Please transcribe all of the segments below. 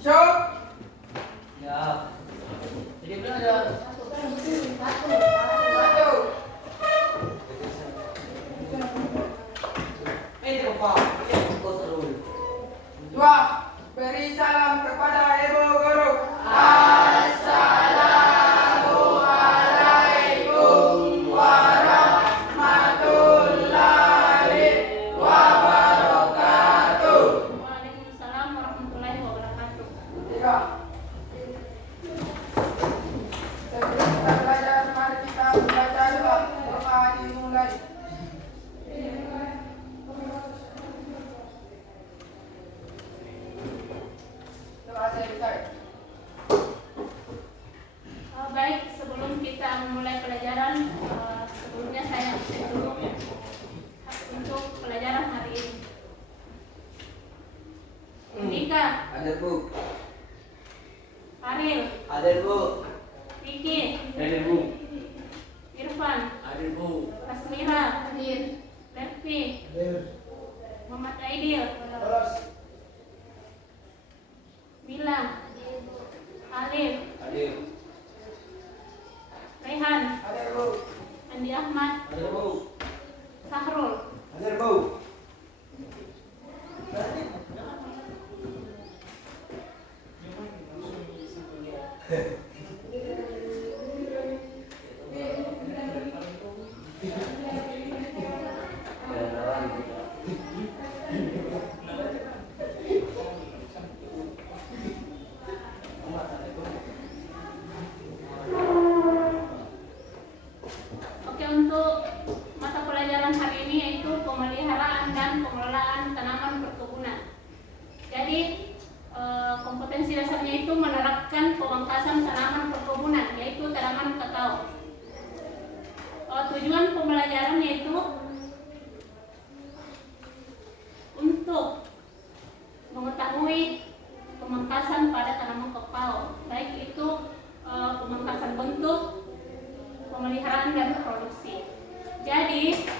Show. Ya. Jadi belajar. Satu. Ini apa? Dua. Beri salam kepada Ibu Guru. Assalamualaikum warahmatullahi wabarakatuh. Waalaikumsalam warahmatullahi wabarakatuh. Tiga. Sebelum kita belajar, mari kita membaca doa. Doa dimulai. Doa selesai. Baik, sebelum kita memulai pelajaran, sebelumnya saya dulu untuk pelajaran hari ini. Nika, Ada Bu. Aril, Ada Bu. Vicky, Ada Bu. Irfan, Ada Bu. Asmira, Lervi, Muhammad Aidil, Bilang, Alif, Ada. Rehan, Ada Bu. Andi Ahmad, Ada Bu. Sahrul. Ada Bu. Oke, untuk mata pelajaran hari ini yaitu pemeliharaan dan pengelolaan tanaman perkebunan. Jadi kompetensi dasarnya itu menerapkan pemangkasan tanaman perkebunan, yaitu tanaman kakao. Tujuan pembelajaran yaitu untuk mengetahui pemangkasan pada tanaman kakao, baik itu pemangkasan bentuk, pemeliharaan dan produksi. Jadi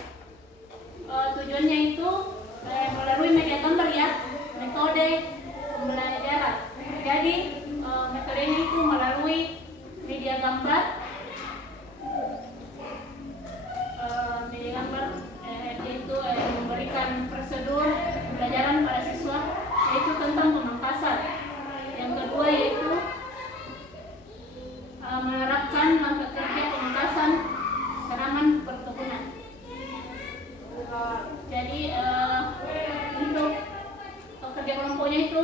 tujuannya itu melalui media gambar ya, metode pembelajaran. Jadi metodenya itu melalui media gambar, yaitu memberikan prosedur pembelajaran pada siswa, yaitu tentang pemangkasan. Yang kedua yaitu menerapkan langkah kerja pemangkasan tanaman perkebunan. Jadi untuk kerja kelompoknya itu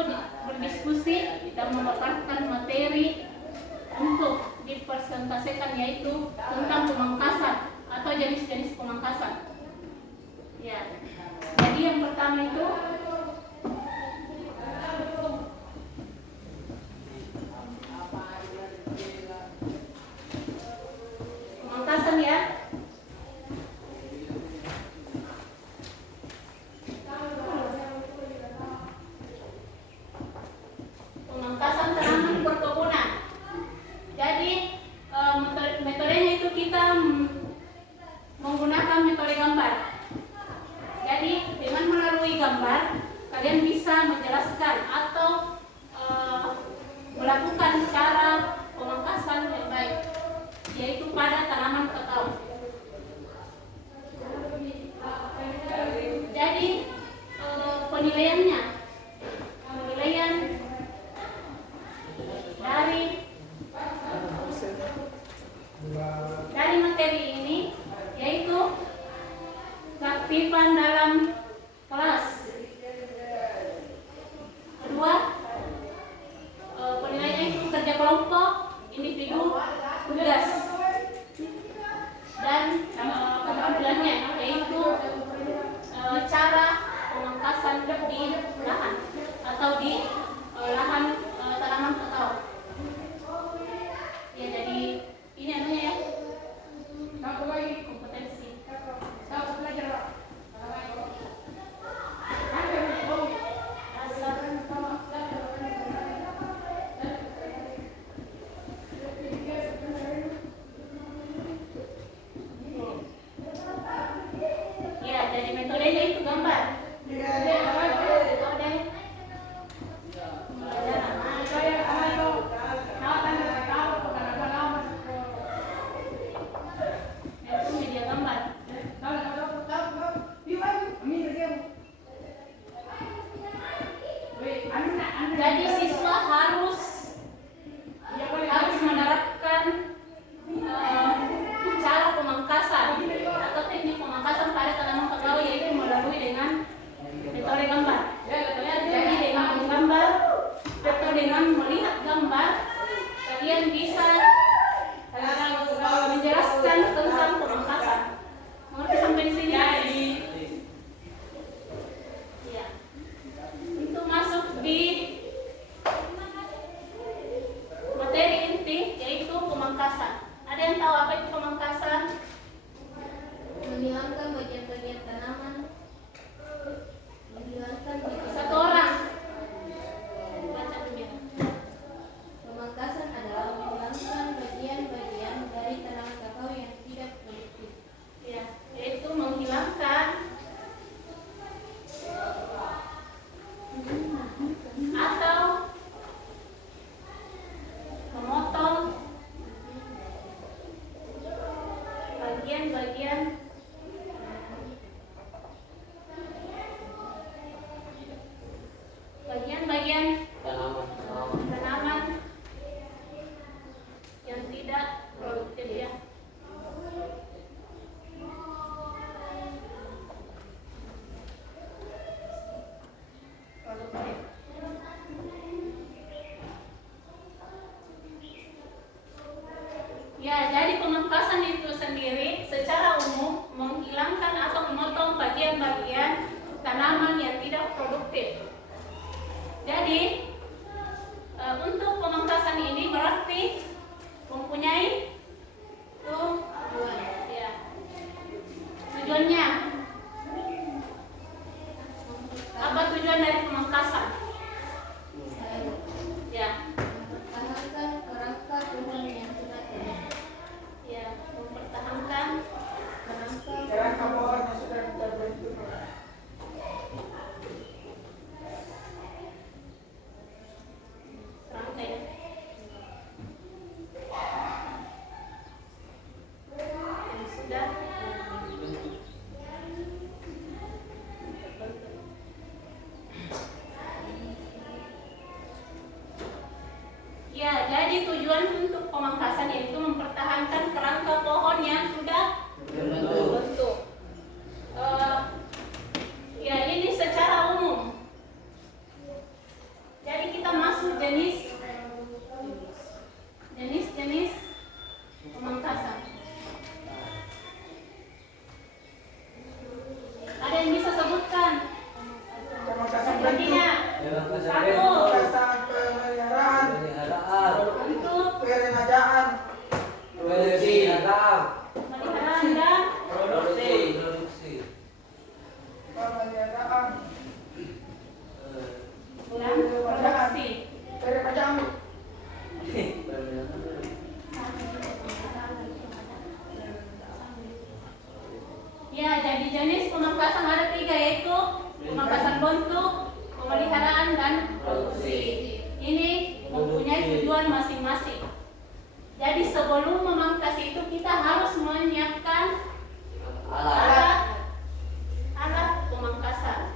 berdiskusi dan memaparkan materi untuk dipresentasikan, yaitu tentang pemangkasan atau jenis-jenis pemangkasan. Ya. Jadi yang pertama itu pemangkasan ya. Pemangkasan tanaman perkebunan. Jadi metodenya itu kita menggunakan metode gambar. Jadi dengan melalui gambar Jadi siswa harus menerapkan cara pemangkasan atau teknik pemangkasan pada tanaman kakao, yaitu melalui dengan metode gambar. Jadi dengan menggambar atau dengan melihat gambar, kalian bisa menjelaskan tentang pemangkasan. Mengerti sampai di sini? Ya. Itu masuk di materi inti, yaitu pemangkasan. Ada yang tahu apa itu pemangkasan? Menghilangkan bagian-bagian tanaman, menghilangkan Satu orang. Baca dulu. Pemangkasan adalah menghilangkan bagian-bagian dari tanaman kakao yang tidak produktif. Ya, yaitu menghilangkan atau memotong bagian-bagian tanaman yang tidak produktif, ya. Produktif. Ya, jadi pemangkasan itu sendiri secara umum menghilangkan atau memotong bagian-bagian tanaman yang tidak produktif. Jadi untuk pemangkasan ini berarti mempunyai tujuan. Ya. Tujuannya apa? Tujuan dari pemangkasan? Ya. Mempertahankan kerangka pohon yang sudah ada. Ya, mempertahankan Kerangka pohon yang sudah kita bentuk. kerangka, ya. Yang sudah ya, jadi tujuan untuk pemangkasan yaitu mempertahankan kerangka pohon yang sudah terbentuk. Ya, ini secara umum. Jadi kita masuk jenis pemangkasan. Ada yang bisa sebutkan? Pemangkasan bentuk. Jadinya satu Pemangkasan pemeliharaan. untuk Peremajaan. pemeliharaan dan Produksi. Pemeliharaan. produksi. Peremajaan. Ya, jadi jenis pemangkasan ada 3, yaitu pemangkasan bentuk, pemeliharaan, dan produksi. Ini mempunyai tujuan masing-masing. Jadi sebelum memangkas itu kita harus menyiapkan alat pemangkasan.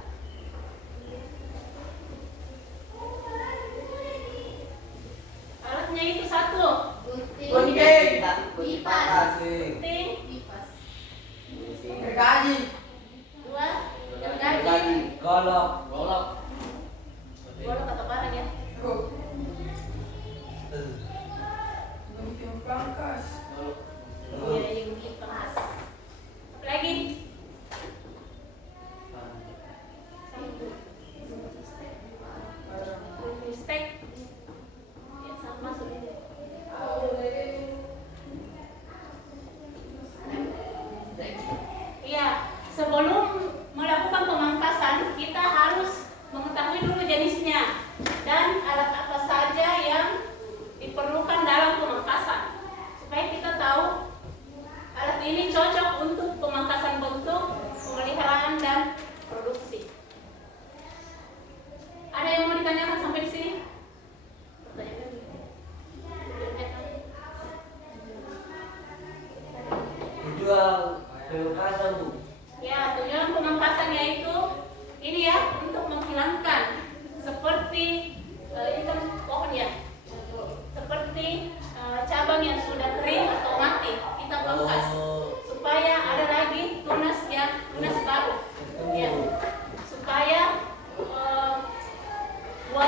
Alatnya itu satu, Gunting. Kipas. gunting, Kipas. Gergaji. dua, gergaji, Golok. golok atau barang, ya. Gunting pangkas. Iya, yang kipas. Apa lagi? Stek. Ya, sama masuk ini.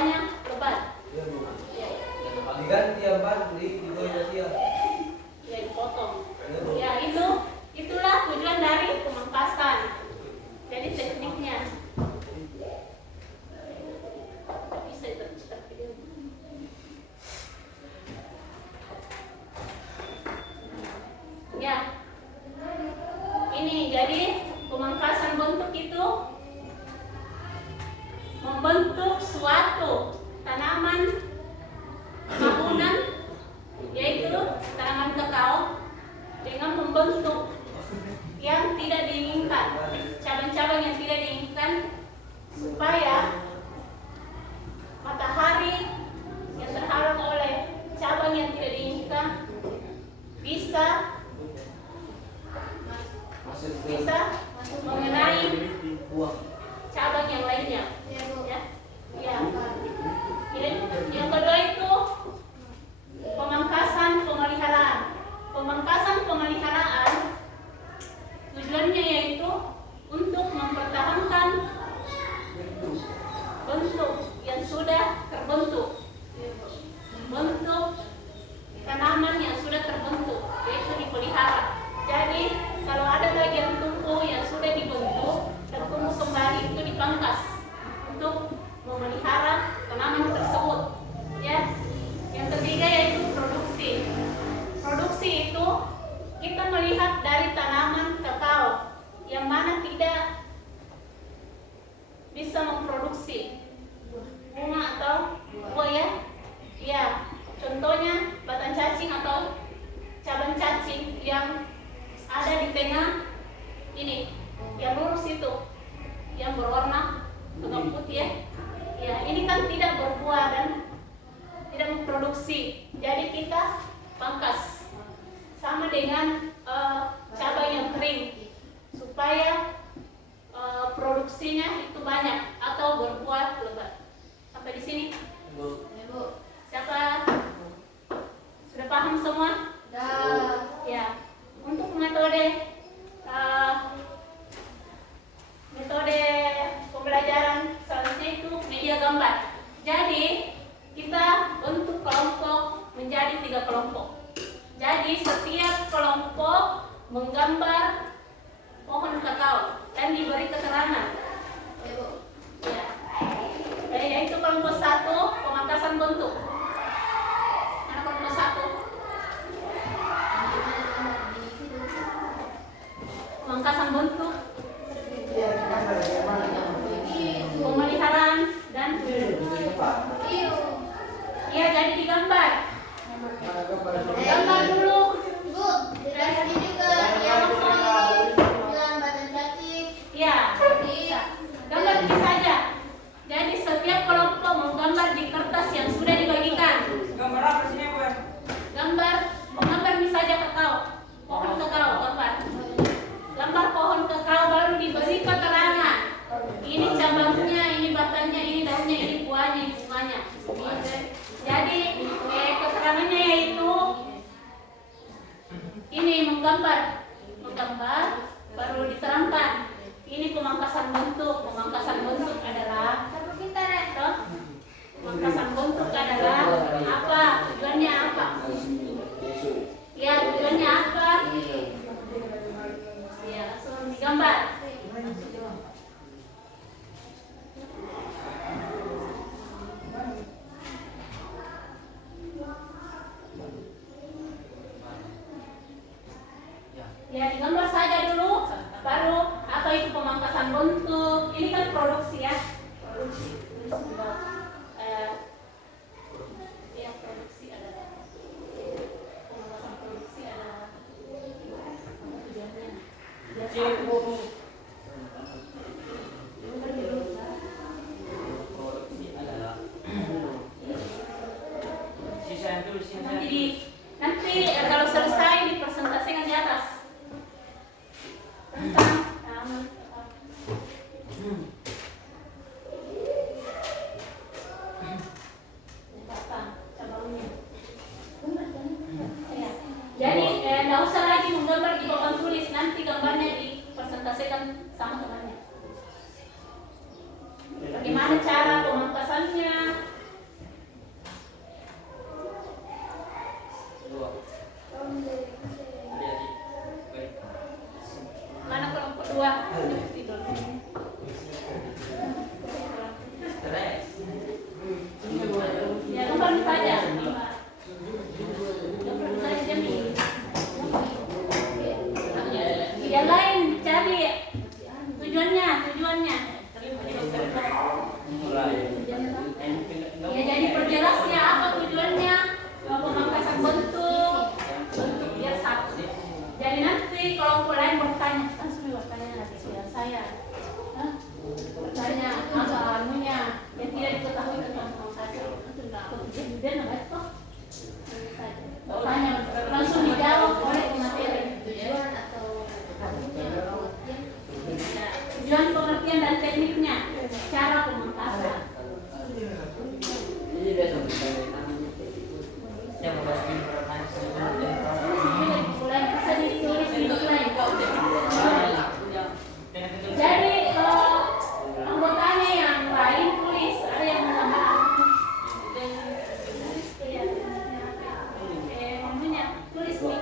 buahnya lebat. Iya bu. Ya, Diganti ya Pak, di buahnya dia. ya dipotong. Iya bu. Ya itulah tujuan dari pemangkasan. Jadi tekniknya. Bisa terpilih. Ya, ini jadi pemangkasan bentuk itu membentuk suatu tanaman bangunan, yaitu tanaman kakao, dengan membentuk yang tidak diinginkan, cabang-cabang yang tidak diinginkan, supaya matahari yang terhalang oleh cabang yang tidak diinginkan bisa mengenai Buah. cabang yang lainnya. Ya, Bu. Ya, ya. Yang kedua itu pemangkasan pemeliharaan. Pemangkasan pemeliharaan tujuannya yaitu untuk mempertahankan bentuk yang sudah terbentuk, bentuk tanaman yang sudah terbentuk, yaitu dipelihara. Jadi kalau ada bagian tumbuh yang sudah dibentuk dan tumbuh kembali, itu dipangkas untuk memelihara tanaman tersebut. Ya. Yang ketiga yaitu produksi. Produksi itu kita melihat dari tanaman kakao yang mana tidak bisa memproduksi bunga atau buah, ya. Ya, contohnya batang cacing atau cabang cacing yang ada di tengah ini, yang lurus itu, yang berwarna agak putih, ya. Ya, ini kan tidak berbuah dan tidak memproduksi. Jadi kita pangkas sama dengan cabang yang kering supaya produksinya itu banyak atau berbuah lebat. Sampai di sini. Bu. Ya, Bu. Siapa sudah paham semua? Dah. Ya. Untuk metode pembelajaran selanjutnya itu media gambar. Jadi kita bentuk kelompok menjadi 3 kelompok. Jadi setiap kelompok menggambar pohon kakao dan diberi keterangan. Ya, Bu. Ya. Yaitu kelompok 1 pemangkasan bentuk. Mana kelompok 1? Pemangkasan bentuk, pemeliharaan, dan iya, jadi digambar. Gambar dulu. Bu, jelasin juga yang ini dengan batang cacing. Ya, bisa. Gambar ini saja. Jadi setiap kelompok menggambar di kertas yang sudah dibagikan. Gambar apa sih, Bu? Menggambar ini saja kakao, pohon kakao, gambar. Gambar pohon kakao baru diberi keterangan. Ini cabangnya, ini batangnya, ini daunnya, ini buahnya, ini bunganya. Jadi keterangannya yaitu ini menggambar baru diterangkan. Ini pemangkasan bentuk. Pemangkasan bentuk adalah apa? Tujuannya apa? Ya, tujuannya apa? Ya, langsung digambar. Ya, digambar saja dulu, baru apa itu pemangkasan bentuk. Ini kan produksi, ya. Produksi. Ya, produksi adalah pemangkasan produksi adalah tujuannya. Produksi adalah sisa yang tulis Nanti kalau selesai dipresentasikan di atas tentang cabangnya. Ya. Jadi nggak usah lagi menggambar di papan tulis, nanti gambarnya dipresentasikan sama temannya. Bagaimana cara pemangkasannya, Yang memasuki Mulai bisa ditulis di nilai. Jadi anggotanya yang lain tulis, ada yang menambahkan maksudnya tulis nih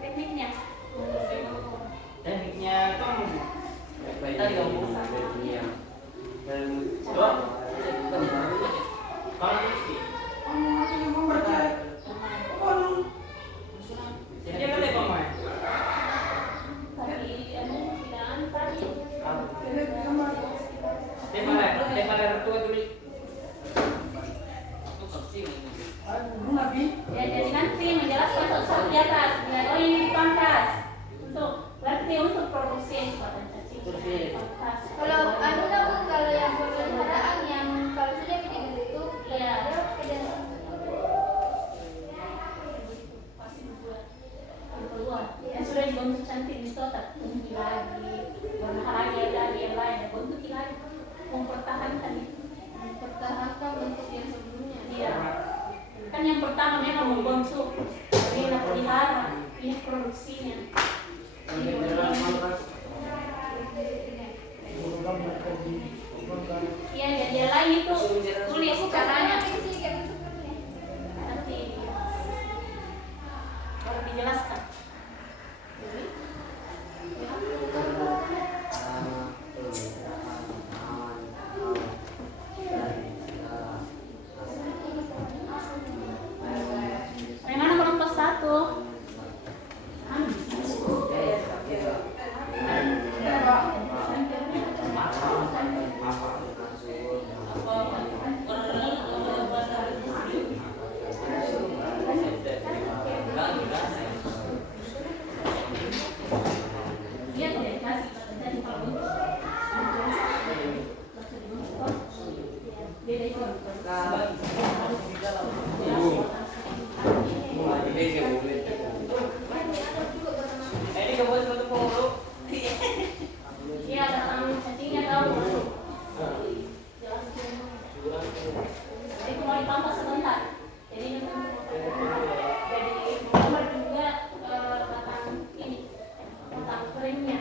tekniknya. Tekniknya kan tadi kamu Ya, jadi nanti menjelaskan satu di atas, oh ini dipangkas untuk berarti untuk produksi pangkas. Kalau anu lah Bu, kalau yang pemeliharaan yang kalau sudah begitu Iya. Yang sudah dibentuk cantik itu tak tinggi lagi, warna lagi ada yang lain, bentuk lagi mempertahankan itu. mempertahankan bentuk yang sebelumnya. Iya. Kan yang pertama memang membentuk, ini pelihara, ini produksinya. Iya, jadi yang lain itu tulis caranya. Nanti baru dijelaskan. Bagaimana kelompok 1? Dia tidak dikasih jadi kalau beda itu. ini kamu satu pengurus. Iya, datang cacingnya tahu. Itu mau dipangkas sebentar. Jadi nomor juga batang ini, batang keringnya.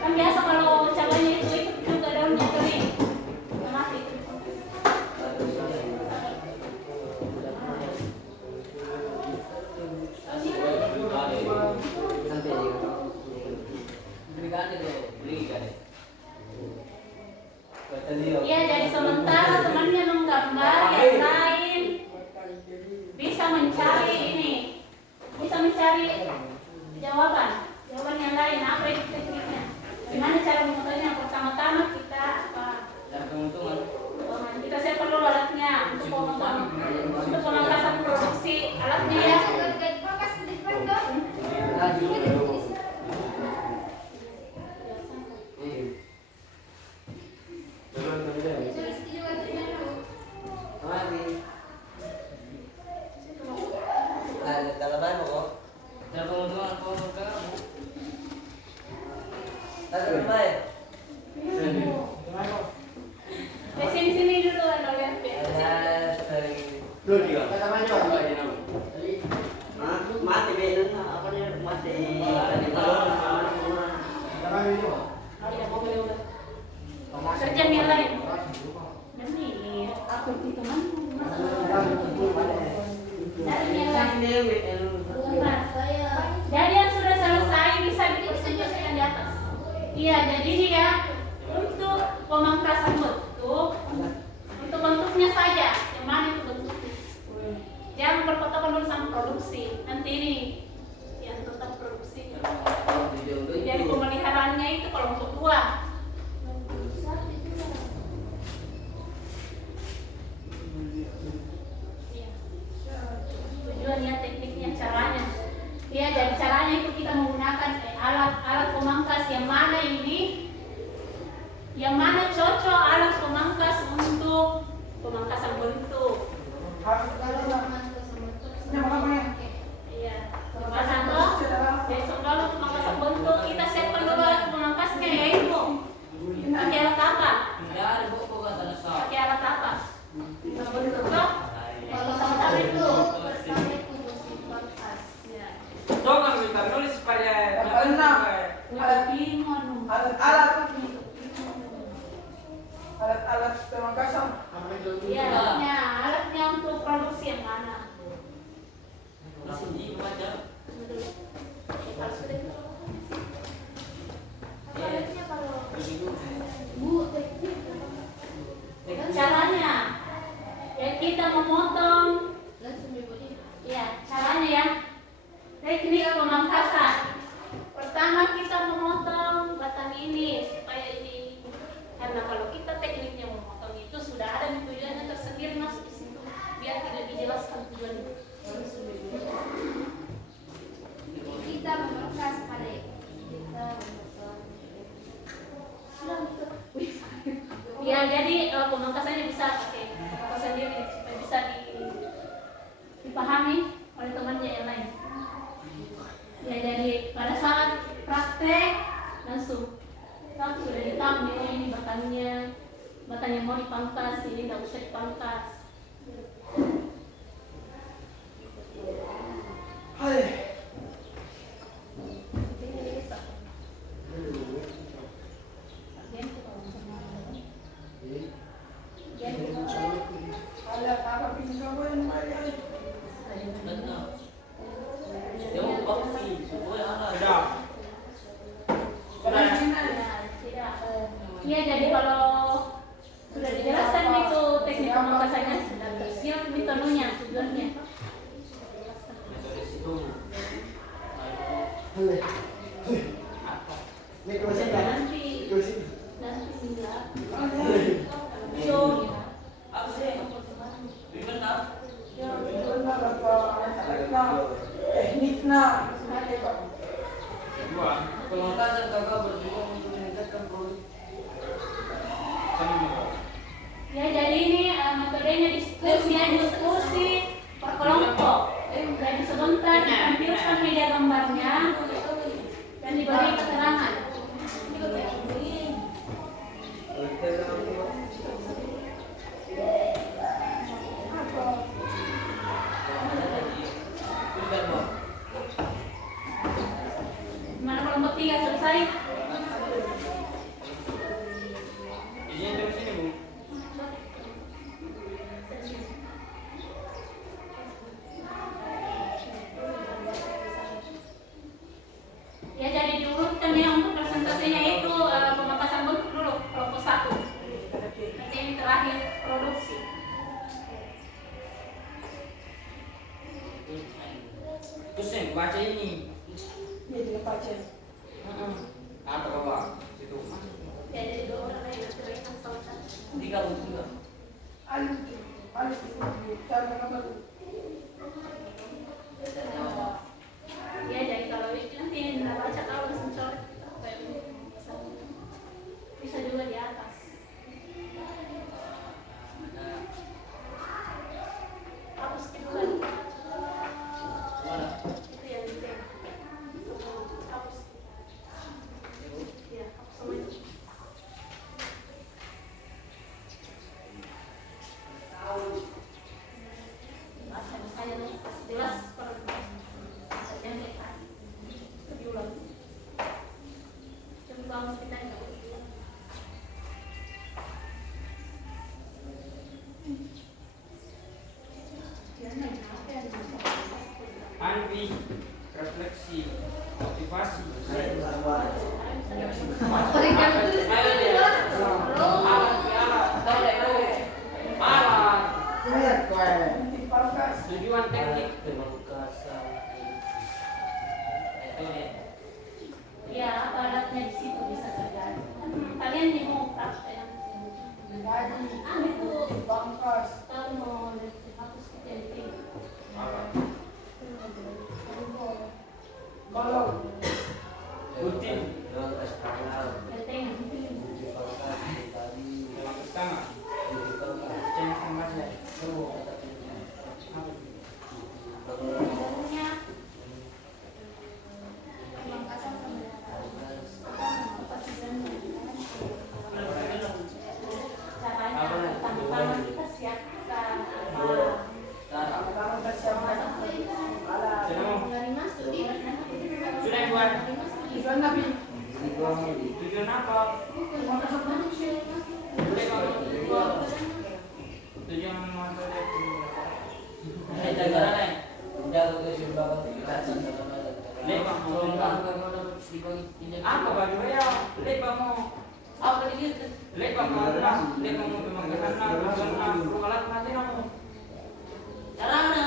Kan biasa kalau cabainya itu ikut juga daunnya kering, mati. Iya, jadi sementara temannya menggambar yang lain bisa mencari ini, bisa mencari jawaban yang lain. Apa itu tekniknya? Gimana cara memotongnya? Pertama-tama kita kita siapkan dulu alatnya untuk pemangkasan produksi alatnya ya. Sini dulu anu lihat ya. Mati bener apa nih mati. Kerja nilai. Dan ini aku itu teman. Dari nilai. Jadi yang sudah selesai bisa diselesaikan di atas. Iya, jadi dia untuk pemangkasan bentuk, untuk bentuknya saja. Yang mana itu bentuknya? Jangan berpatokan dulu sama produksi. Nanti ini yang tetap produksi. Jadi pemeliharaannya itu kalau untuk 2. Tujuannya, tekniknya, caranya. Ya, jadi caranya itu kita menggunakan alat pemangkas yang mana ini, yang mana cocok alat pemangkas untuk pemangkasan bentuk. Iya, pemangkasan bentuk. Besok kalau pemangkasan bentuk kita siapkan dulu alat pemangkasan. Iya, alatnya untuk produksi yang mana? Langsung di baca. Alatnya kalau Caranya, ya kita memotong. langsung dibuat. Ya, caranya ya. Teknik pemangkasan. Pertama kita memotong batang ini supaya ini, karena kalau kita tekniknya memotong itu sudah ada tujuannya tersendiri masuk di situ, biar tidak dijelaskan tujuannya. Kita memangkas pada kita memotong. Ya, jadi pemangkasannya bisa pakai pemangkasan sendiri supaya bisa dipahami oleh temannya yang lain. Ya, jadi pada saat praktek langsung sudah ditahu nih, oh ini batangnya mau dipangkas, ini tidak usah dipangkas. Hai. Alat apa pinjauan Maria? Benar. Dia mau pakai supaya ada. Iya, jadi kalau sudah dijelaskan itu teknik pemangkasannya, sudah tersiap di tenunya tujuannya. Metode situ. Nanti enggak. Yo, Apa sih? Benar. Benar apa? Tekniknya. Kedua, pemangkasan kakak berjuang untuk meningkatkan produk. ya jadi ini metodenya diskusi per kelompok. Jadi sebentar ditampilkan media gambarnya dan diberi keterangan. Mana kelompok 3 selesai? Izin dari sini, Bu. Ya, jadi diurutkan ya untuk presentasinya itu pemangkasan bentuk dulu kelompok 1. Nanti ini terakhir produksi. Terus yang baca ini. Ini dia baca. Apa kawan? Situ. Ya, jadi 2 orang yang nanti sama-sama. 3. Alif itu cara apa tu? Ya, jadi kalau itu nanti nggak baca tahu langsung coret apa yang bisa juga di atas. Hapus duluan. Mana? Itu yang di sini. Hapus. Ya, hapus semuanya. Baca saya nih, jelas per yang dekat. Diulang. Coba kamu kita enggak. Anwi, refleksi, motivasi. Dipangkas. Tujuan teknik pemangkasan. Ya, apa alatnya di situ bisa terjadi. Kalian nih mau praktek. Jadi dipangkas. Kalau mau hapus kita yang penting. Kalau Rutin. Ya, Tujuan apa? Tujuan masa dia jaga nih. Jaga keseimbangan kita. Lepas apa baju ya? Lepas mau apa dikit? Lepas mau lah. Lepas mau memang kesana, kesana. Kalau nanti kamu caranya.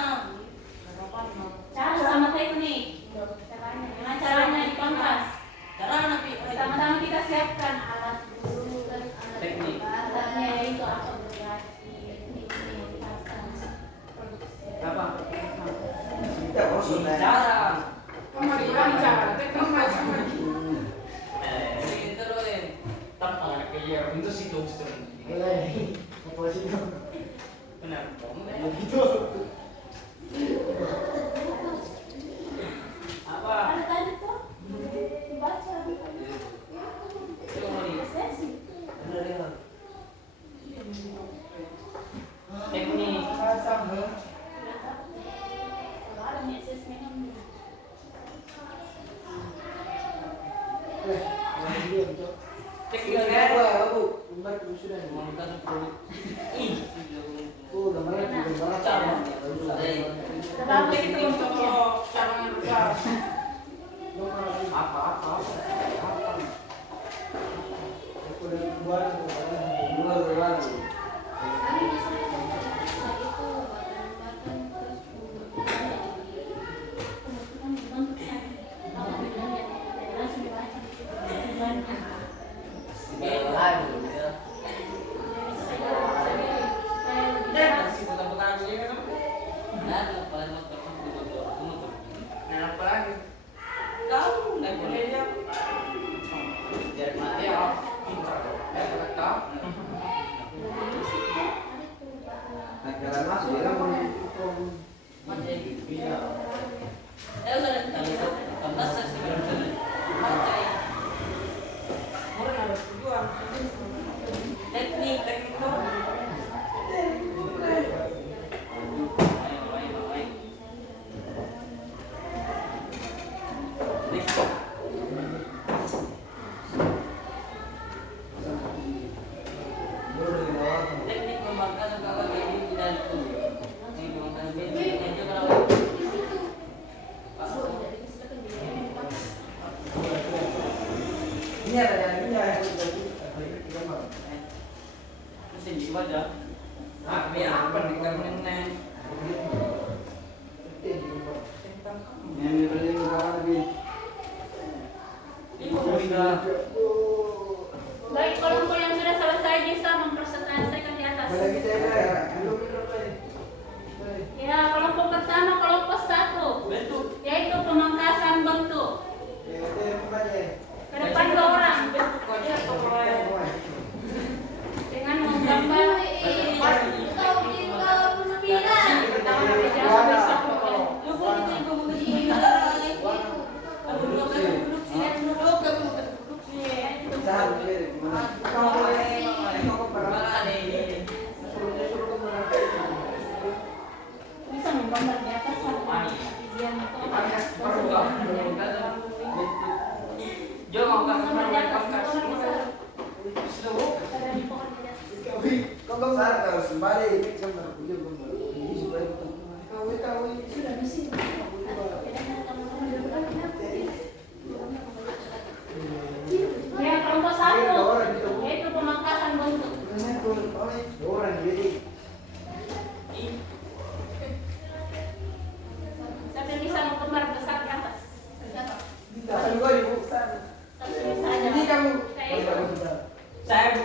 Cara sama teknik. Gimana caranya di Kompas? Caranya Pertama-tama kita siapkan alat dulu kan alat Teknik. alatnya itu apa berarti tekniknya yang dipasang apa? Kita Cara. Kamu di cara, teknik macam Ini terus tanpa kayak untuk si dokter. Benar. Apa? ada tadi tuh dibaca Coba nih. sesi Teknik. kalau ada assessment Teknik kan? Menggunakan produk. Ih. Cara. tetapi itu untuk cara yang besar. Apa? Kami biasanya saat itu batan-batan terus langsung dibaca Masih bukan aja kan? Nah, paling nah, apa lagi? Kau nggak boleh ya? Biar mati ya, pintar. Tahu? Teknik dong. Teknik membangkang kakak ini tidak ditulis. Ini ada yang ini ya. Mesin dibaca. Ah, biar apa nih kamu neng? Yang dibeli berapa lebih? Ibu sudah. baik kelompok yang sudah selesai bisa mempresentasikan di atas Boleh kita ya? Belum. ya kelompok pertama kelompok 1 Bentuk. yaitu pemangkasan bentuk Ya, itu yang mana? ke depan 2 orang Bentuk aja atau mulai? dengan menggambar Tahan, gimana? bisa menggambar di atas sama izin Jangan gambar di atas pangkas. ada di pohon di atas. Kau besar kau sembari gambar gambar. Ini supaya kau Sudah di sini. Ya, kelompok 1 yaitu pemangkasan bentuk. orang jadi Sampai bisa menggambar besar di atas. kita juga di bukan. Tapi bisa aja. Ini kamu. Kayak itu. Saya bu.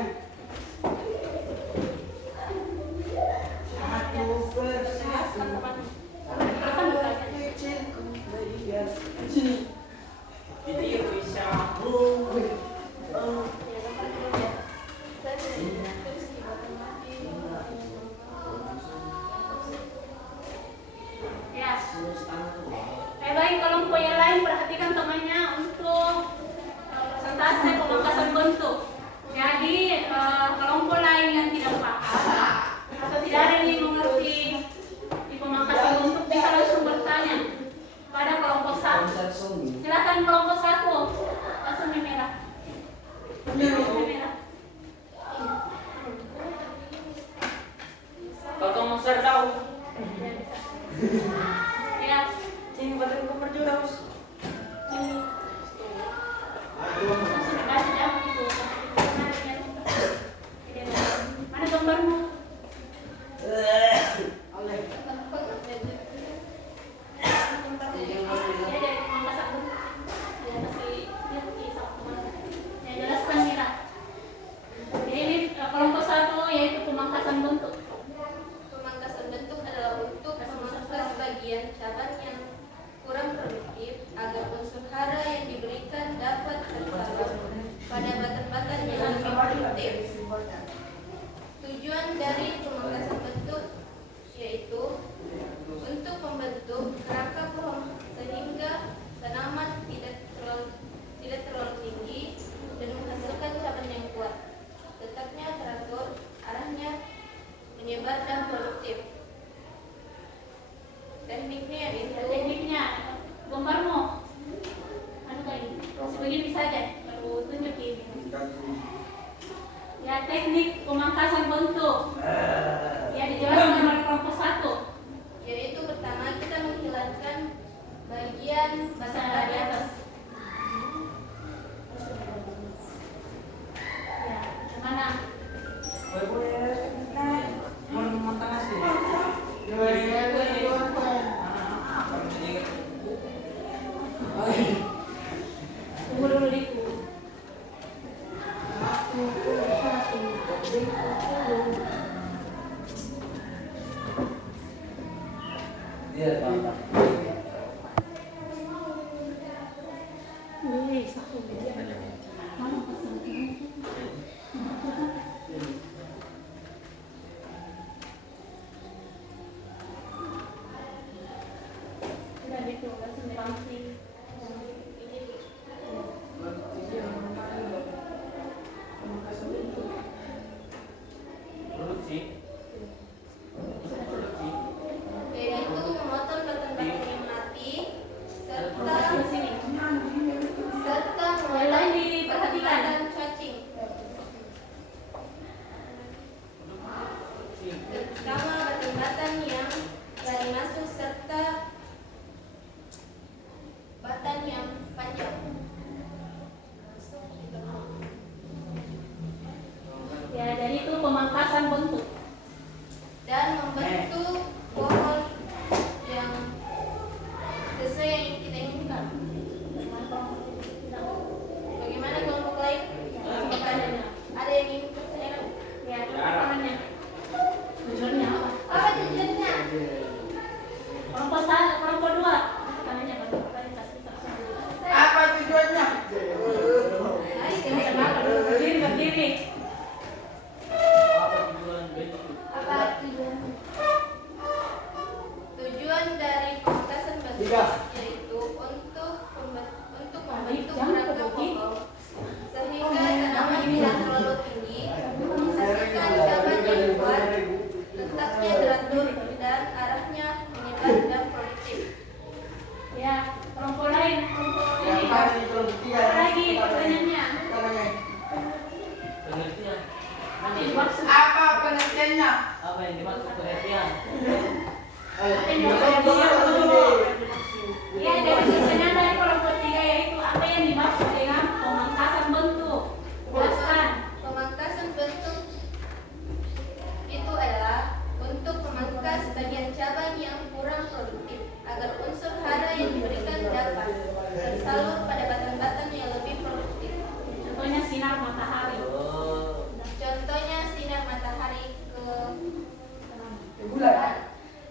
Kamera. Kalau kamu serdau, Ya, sini badan kamu berjurus. ini. Sudah kasih jam itu. Mana gambarmu? Ya, dari Makassar tuh. Ya, kasih lihat di sama. Ya, jelaskan Mira. Jadi ini kelompok 1 yaitu pemangkasan bentuk. Pemangkasan bentuk adalah untuk memangkas bagian cabang yang kurang produktif agar unsur hara yang diberikan dapat tersalur pada batan-batan yang lebih produktif. Tujuan dari pemangkasan bentuk yaitu untuk membentuk kerangka pohon sehingga tanaman tidak terlalu tinggi dan menghasilkan cabang yang kuat. Letaknya teratur, arahnya menyebar dan produktif. Tekniknya Ya, itu tekniknya gambarmu. Anu kayak sebegini saja. Baru tunjuk ini. Ya, teknik pemangkasan bentuk. Ya, dijelaskan oleh kelompok 1. yaitu pertama kita menghilangkan bagian Bahasa batang di atas. Ya, mana? Tunggu dulu Diku. Iya, Pak. Mana pesan ini? Sudah Diku, langsung dilangsing. Produksi. yaitu memotong batang-batang yang mati serta Di sini. Yang lain diperhatikan. batang-batang cacing, terutama batang-batang yang lari masuk serta batang yang panjang. Ya, jadi itu pemangkasan bentuk. Dan membentuk pohon yang sesuai yang kita inginkan. Bagaimana kelompok lain? Ada yang ingin bertanya? Ya, tangannya. Tujuannya apa? Apa tujuannya? Kelompok 1, kelompok 2. Tangannya baru kasih tahu. Apa tujuannya? Berdiri. Apa tujuannya? Tujuan dari pemangkasan bentuk Tiga. yaitu untuk membentuk Jangan kerangka kebuki. pohon sehingga tanaman tidak terlalu tinggi, menghasilkan cabang yang kuat, letaknya teratur dan arahnya menyebar dan produktif. Ya, kelompok lain, kelompok Yang ini. paling kelompok 3. Apa lagi pertanyaannya? Pengertian. Apa yang dimaksud? Apa pengertiannya? Apa yang dimaksud pengertian? Ya, jadi pertanyaan dari kelompok 3 yaitu apa yang dimaksud dengan pemangkasan bentuk? Jelaskan. Pemangkasan bentuk itu adalah untuk memangkas bagian cabang yang kurang produktif agar unsur hara yang diberikan dapat tersalur pada batang-batang yang lebih produktif. Contohnya sinar matahari. Contohnya sinar matahari ke Bulan.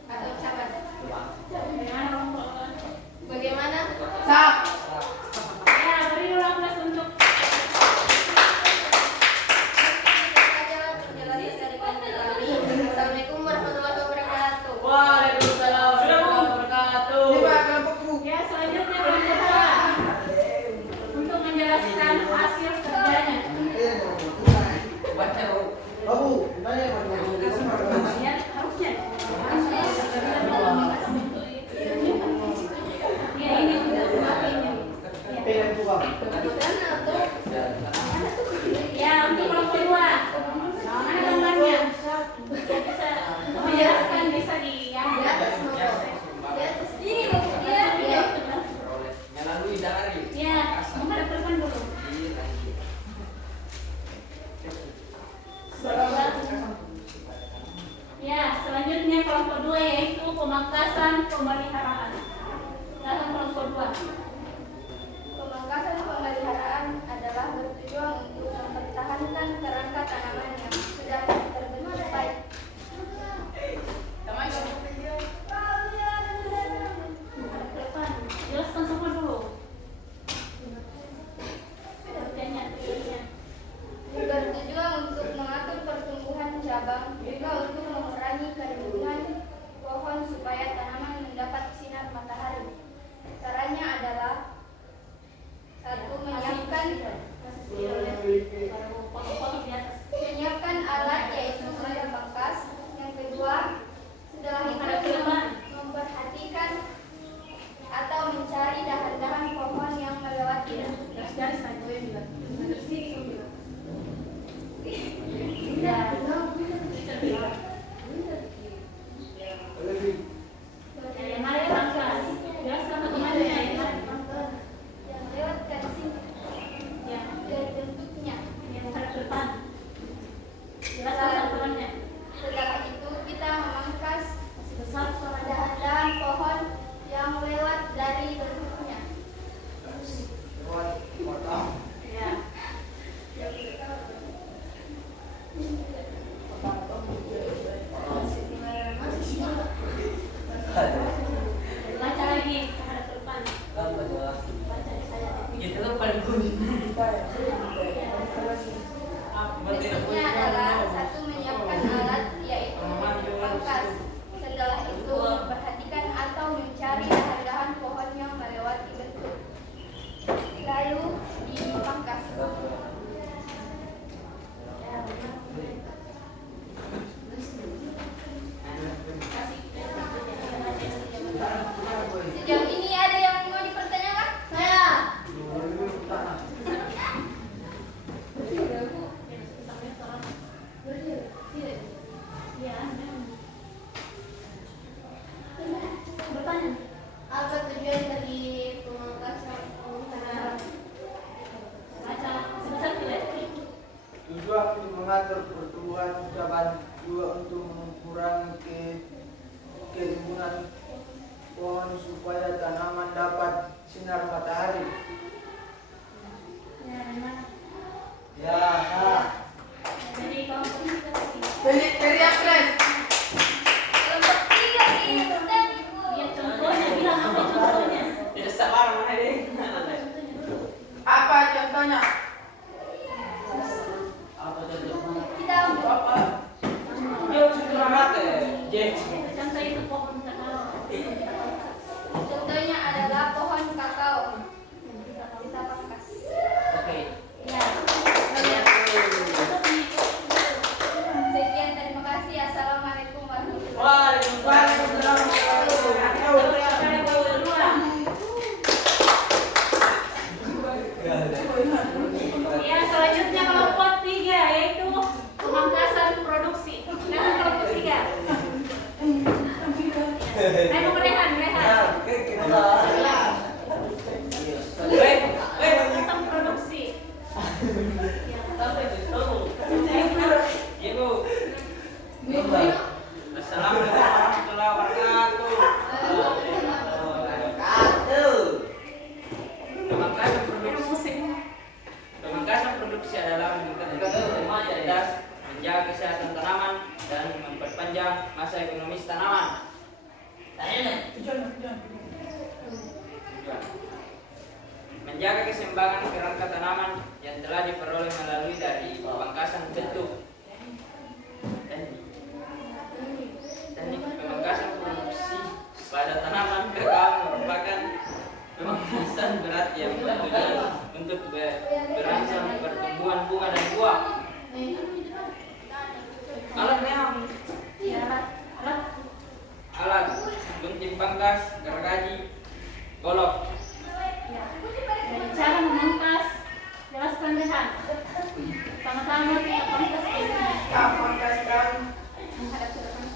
atau cabang. Bagaimana kelompok? Bagaimana? Sap. Ya, beri dulu aplaus untuk Saja penjelasan dari kami. Assalamualaikum warahmatullahi wabarakatuh. Waalaikumsalam warahmatullahi wabarakatuh. Lima kelompokku. ya selanjutnya kelompok 2 untuk menjelaskan hasil kerjanya. baru potong-potong di atas. Menyiapkan alat yaitu media pangkas. Yang kedua, setelah itu memperhatikan atau mencari dahan-dahan pohon yang melewati. Garis-garis saja yang bilang. Lebih. Ya, mari pangkas. Jelas sama temannya ya. Yang lewatkan sini Ya, dan bentuknya. yang menghadap ke depan. Jelas sama temannya. Setelah itu kita memangkas Masih besar suaranya. dahan-dahan pohon yang lewat dari bentuknya. Potong. Ya. Baca lagi menghadap ke depan. Baca di saya. Gitu tuh paling kunci. Berikutnya adalah satu menyiapkan alat yaitu pangkas. Setelah itu memperhatikan atau mencari dahan-dahan pohon yang melewati bentuk. Lalu dipangkas. Sejauh ini ada yang mau dipertanyakan? Saya. Ya. Bertanya. Apa tujuan dari pemangkasan pohon? Baca sebesar tidak. Tujuan untuk mengatur pertumbuhan cabang, juga untuk mengurangi kerimbunan pohon supaya tanaman dapat sinar matahari. Ya, mana? Ya, salah. Jadi kalau kita Teriak keren. Kelompok 3 nih, tempo. lihat contohnya, bilang apa contohnya? Tidak sabar mana deh. Apa contohnya? Apa contohnya? Kita Apa? Dia sudah mati. Jeff. Contoh itu pohon kakao. contohnya adalah pohon kakao. Kita pangkas. Oke. Ya. Sekian, terima kasih. Assalamualaikum warahmatullahi Waalaikumsalam. Ya, selanjutnya kelompok 3 yaitu pemangkasan produksi. Nah, kelompok 3. Ayo Rehan. Pemangkasan produksi. Ibu. Assalamualaikum warahmatullahi wabarakatuh. Pemangkasan produksi adalah meningkatkan kualitas, menjaga kesehatan tanaman, dan memperpanjang masa ekonomis tanaman. Tujuan. Menjaga keseimbangan kerangka tanaman yang telah diperoleh melalui dari pemangkasan bentuk. Teknik pemangkasan produksi pada tanaman kakao merupakan pemangkasan berat yang bertujuan untuk berangsang pertumbuhan bunga dan buah. Alatnya alat gunting pangkas, gergaji, golok. Dari cara memangkas, jelaskan Rehan. Pertama-tama kita pangkas ini. Pangkaskan. Menghadap ke depan.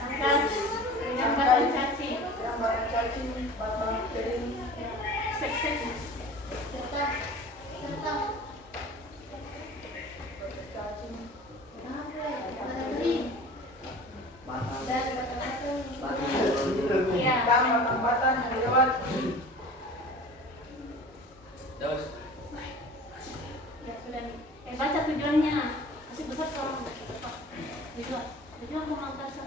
Pangkas, dengan batang cacing. Gambaran cacing, batang kering. Sek-sek. Cacing. Iya. Batang-batang yang lewat. Terus Ya sudah nih. Baca tujuannya. Masih besar kalau tujuan pemangkasan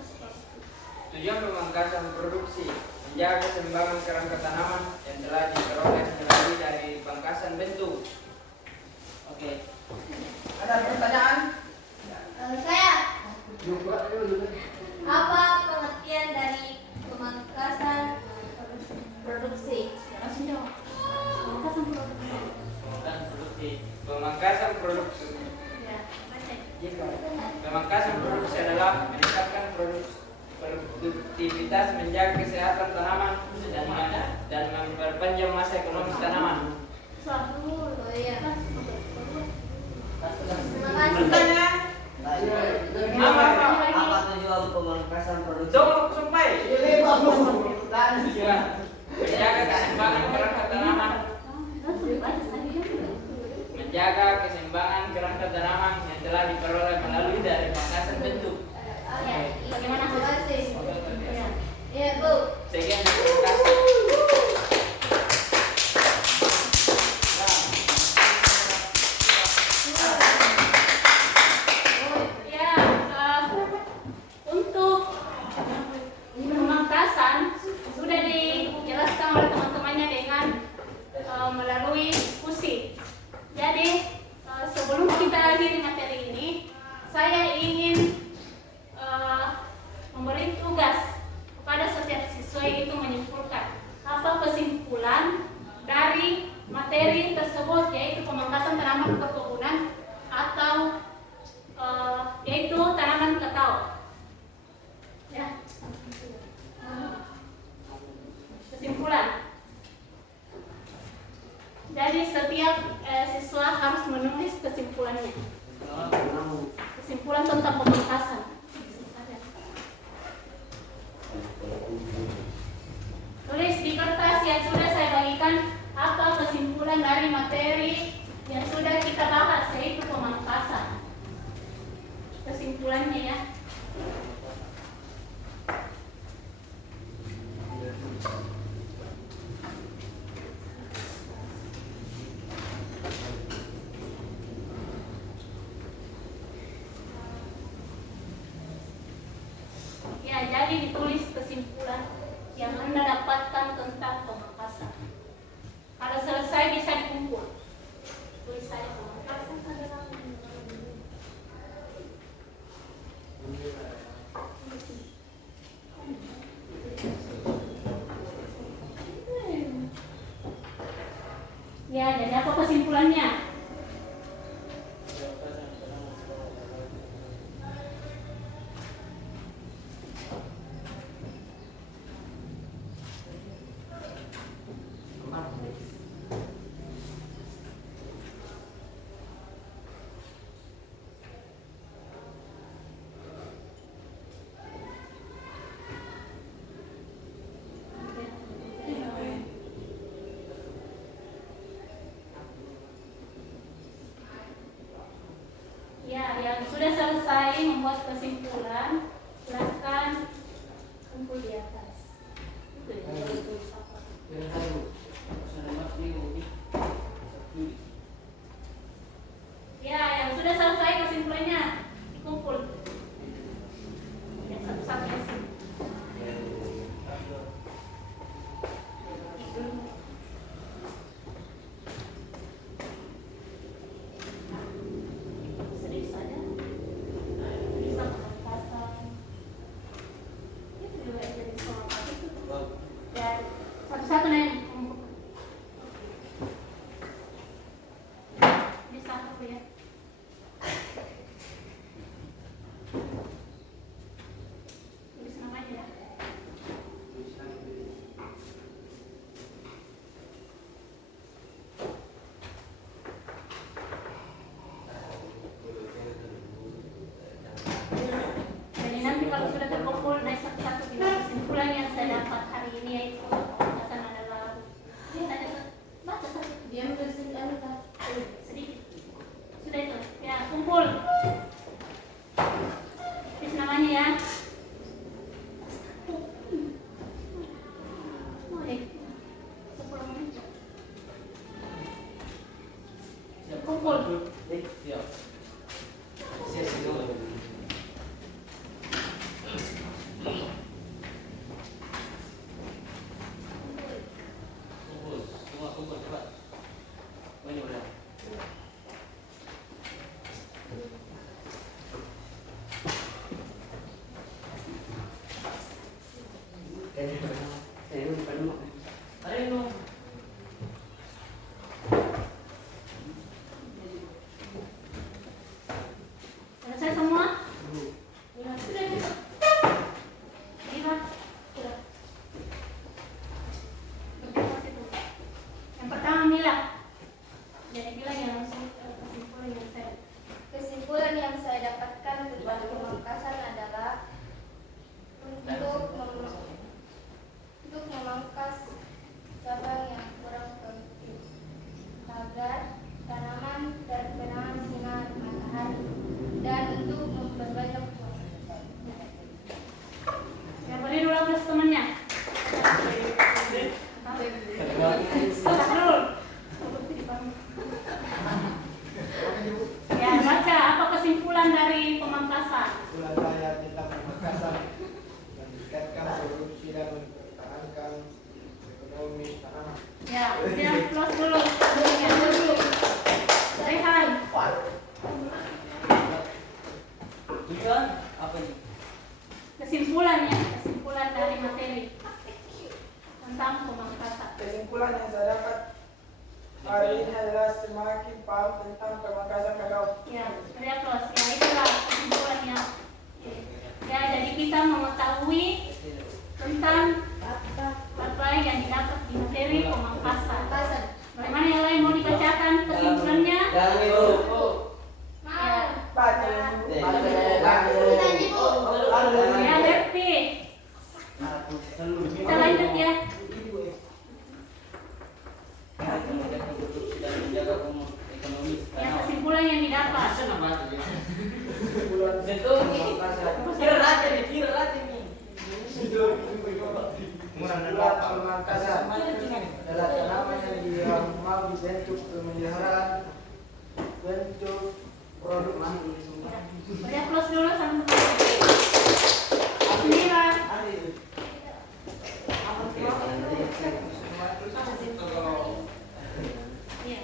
tujuan pemangkasan produksi menjaga keseimbangan kerangka tanaman yang telah diperoleh melalui dari pangkasan bentuk. Pemangkasan produksi. Ya, baca. Pemangkasan produksi adalah meningkatkan produktivitas, menjaga kesehatan tanaman, dan memperpanjang masa ekonomis tanaman. Suatu. Oh iya. Terima Bertanya. kasih. Apa tujuan pemangkasan produksi? Coba aku sampai. Iya. Ya. Menjaga keseimbangan kerangka tanaman. Menjaga keseimbangan kerangka tanaman yang telah diperoleh melalui dari pemangkasan bentuk. Oke, Bagaimana? terima kasih. Ya. Ya, Bu. Sekian terima kasih. Ya, untuk pemangkasan sudah dijelaskan oleh teman-temannya dengan melalui diskusi. Jadi sebelum kita akhiri materi ini, saya ingin memberi tugas kepada setiap siswa itu menyimpulkan apa kesimpulan dari materi tersebut, yaitu pemangkasan tanaman perkebunan atau yaitu tanaman kakao. Ya. Kesimpulan. Jadi setiap siswa harus menulis kesimpulannya. Kesimpulan tentang pemangkasan. Tulis di kertas yang sudah saya bagikan apa kesimpulan dari materi yang sudah kita bahas, yaitu pemangkasan. Kesimpulannya ya. Ya, jadi ditulis kesimpulan yang Anda dapatkan tentang pemangkasan. Kalau selesai bisa dikumpul. Tulis saja pemangkasan adalah ya, jadi apa kesimpulannya? Ya, yang sudah selesai membuat kesimpulan, silakan kumpul di atas. Ya, yang sudah selesai kesimpulannya kumpul. Yang satu-satu ya sih. Sedih saja. Bisa pemangkasan. Itu juga jadi soal. Jadi bilang yang langsung Kesimpulan yang saya dapatkan tentang pemangkasan adalah untuk memangkas cabang yang kurang produktif agar tanaman terkena sinar matahari dan untuk memperbanyak buah. yang beri dulu plus temannya. Stop dulu. Ya, baca apa kesimpulan dari pemangkasan? Kesimpulan saya tentang pemangkasan meningkatkan produksi dan mempertahankan ekonomi tanaman. Ya, dia plus dulu. Yang dulu. Rehan. Tujuan apa ini? Kesimpulannya, kesimpulan dari materi tentang pemangkasan. Kesimpulan yang saya dapat hari ini adalah semakin paham tentang pemangkasan kakao. Ya, dia plus. Ya, itulah kesimpulannya. Ya, jadi kita mengetahui tentang apa yang didapat di materi pemangkasan. Bagaimana yang lain mau dibacakan kesimpulannya? Ya, Baca. ya Devi. Kita lanjut ya. Ya, kesimpulan yang didapat. Kesimpulan pemangkasan adalah tanaman yang mau dibentuk pemeliharaan bentuk produksi. Ya, close dulu sama Sembilan. Iya.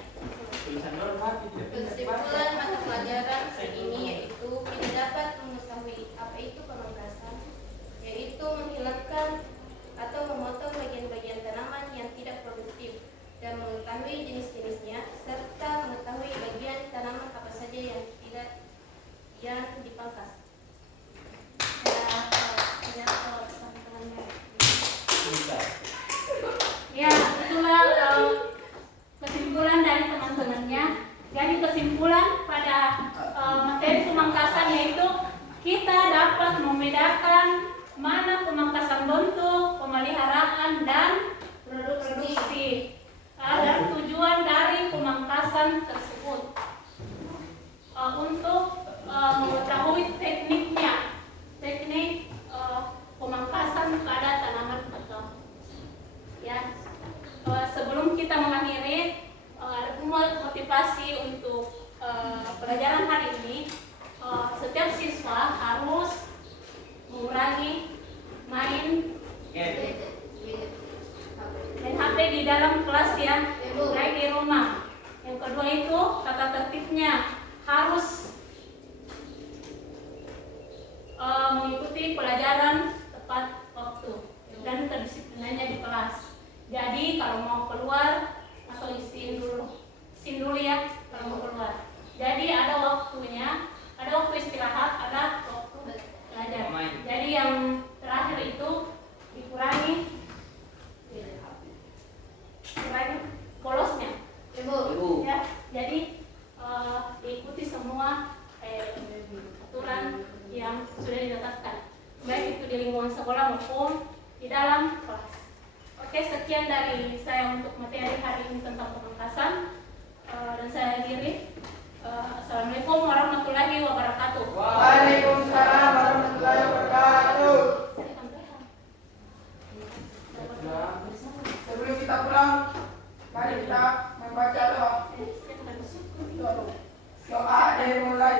Kesimpulan mata pelajaran ini yaitu kita dapat mengetahui apa itu pemangkasan, yaitu menghilangkan atau memotong bagian-bagian tanaman yang tidak produktif dan mengetahui jenis-jenisnya serta mengetahui bagian tanaman apa saja yang tidak yang dipangkas. Ya, itulah kesimpulan dari teman-temannya. Jadi kesimpulan pada materi pemangkasan yaitu kita dapat membedakan mana pemangkasan bentuk, pemeliharaan, dan produksi. Dan tujuan dari pemangkasan tersebut untuk mengetahui tekniknya, teknik pemangkasan pada tanaman kakao. Ya, sebelum kita mengakhiri, ada motivasi untuk pelajaran hari ini. Setiap siswa harus mengurangi main HP di dalam kelas ya, baik di rumah. Yang kedua itu tata tertibnya harus mengikuti pelajaran tepat waktu dan kedisiplinannya di kelas. Jadi kalau mau keluar atau izin dulu ya kalau mau keluar. Jadi ada waktunya, ada waktu istirahat, ada waktu belajar. Jadi yang terakhir itu dikurangi bolosnya. Ya, jadi diikuti semua aturan yang sudah ditetapkan, baik itu di lingkungan sekolah maupun di dalam kelas. Oke, sekian dari saya untuk materi hari ini tentang pemangkasan, dan saya akhiri. Assalamualaikum warahmatullahi wabarakatuh. Waalaikumsalam warahmatullahi wabarakatuh. Sebelum kita pulang, mari kita membaca doa. Doa dimulai.